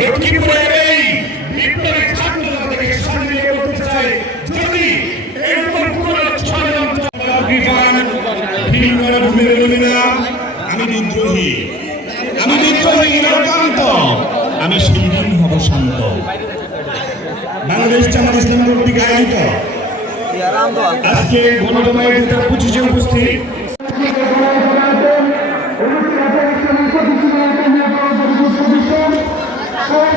লক্ষ্মীপুরের এই বিপ্লবী ছাত্র সামনে নিয়ে বলতে চাই, যদি এরকম কোন ষড়যন্ত্র আমি বিদ্রোহী। আমি বিদ্রোহী নরকান্ত আমি সেই হব শান্ত। বাংলাদেশ জামাত ইসলাম কর্তৃক আয়োজিত। আজকে দুটা পঁচিশে উপস্থিত।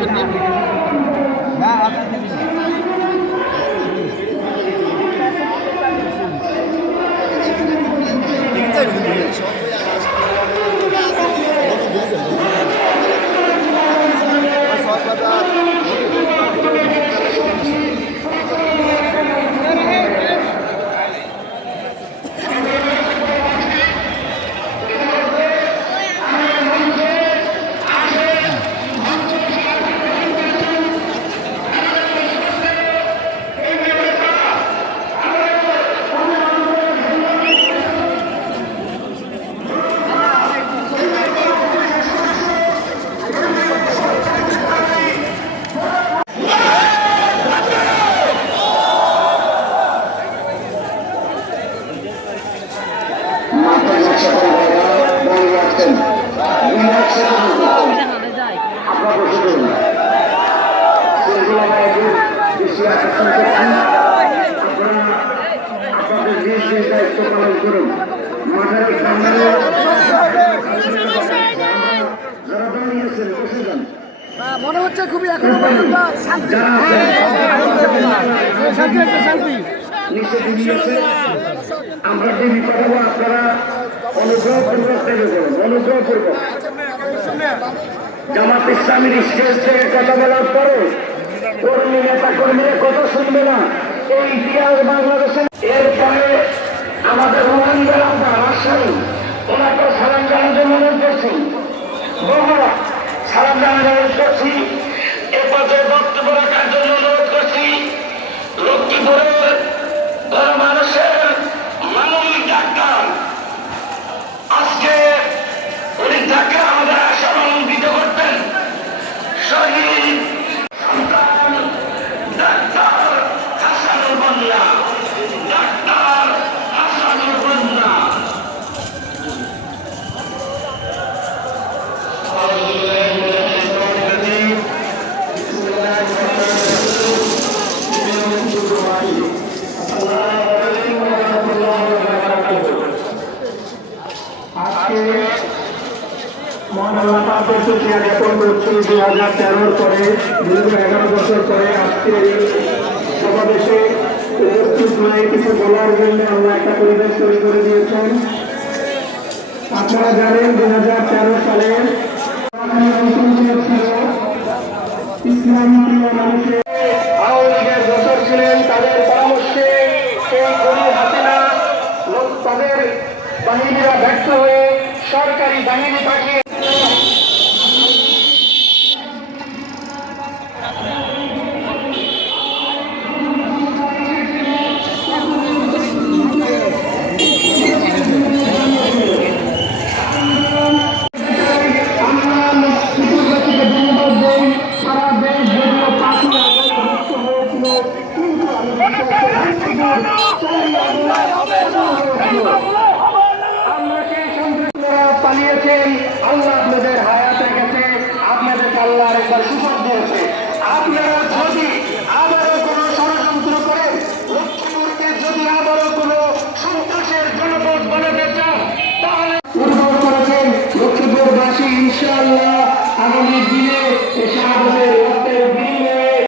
মাদ্রাসা করুন। মাঠের সামনে যারা দাঁড়িয়েছেন বসে যান মনে হচ্ছে খুবই এখনও পর্যন্ত শান্তি। শান্তি শান্তি। নিচে দিয়েছে আমরা বিপদে আপনারা অনুগ্রহপূর্বক থেকে করুন অনুগ্রহপূর্বক জামাত ইসলামের স্টেজ থেকে কথা বলার পরে কর্মী নেতা কর্মীরা কথা শুনবে না। এই ইতিহাস বাংলাদেশে। এরপরে আমাদের রোহান বেলাম্বা রাজশাহী, ওনাকে সালাম জানার জন্য করছি। বগুড়া, সালাম জানার অনুরোধ করছি। এ পর্যায়ে বক্তব্য রাখার জন্য অনুরোধ করছি। লক্ষ্মীপুরের শুকরিয়া জ্ঞাপন করছি দুই হাজার তেরোর পরে দীর্ঘ এগারো বছর পরে আজকে সমাবেশে উপস্থিত হয়ে কিছু বলার জন্য আল্লাহ একটা পরিবেশ তৈরি করে দিয়েছেন। আপনারা জানেন দুই হাজার তেরো সালে সরকারি বাহিনী পাঠিয়ে আপনারা যদি আবারও কোনো ষড়যন্ত্র করেন লক্ষ্মীপুরকে যদি আবারও কোনো সন্ত্রাসের জনপদ বানাতে চান তাহলে উদ্ভব করেছেন লক্ষ্মীপুরবাসী ইনশাআল্লাহ আগামী দিনে